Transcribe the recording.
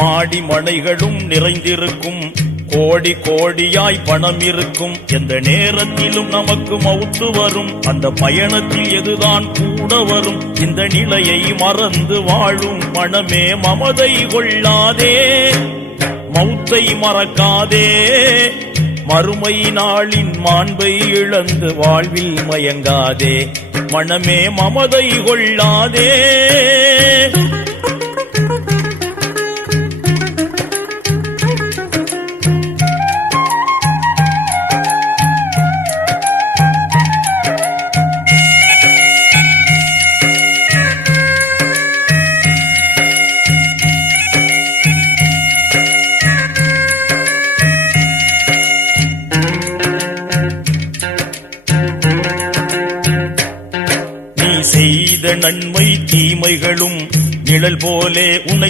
மாடி மனைகளும் நிறைந்திருக்கும், கோடி கோடியாய் பணம் இருக்கும். எந்த நேரத்திலும் நமக்கு மவுத்து வரும், அந்த பயணத்தில் எதுதான் கூட வரும். இந்த நிலையை மறந்து வாழும் மனமே மமதை கொள்ளாதே, மௌத்தை மறக்காதே. மறுமை நாளின் மாண்பை இழந்து வாழ்வில் மயங்காதே, மனமே மமதை கொள்ளாதே. செய்த நன்மை தீமைகளும் நிழல் போலே உன்னை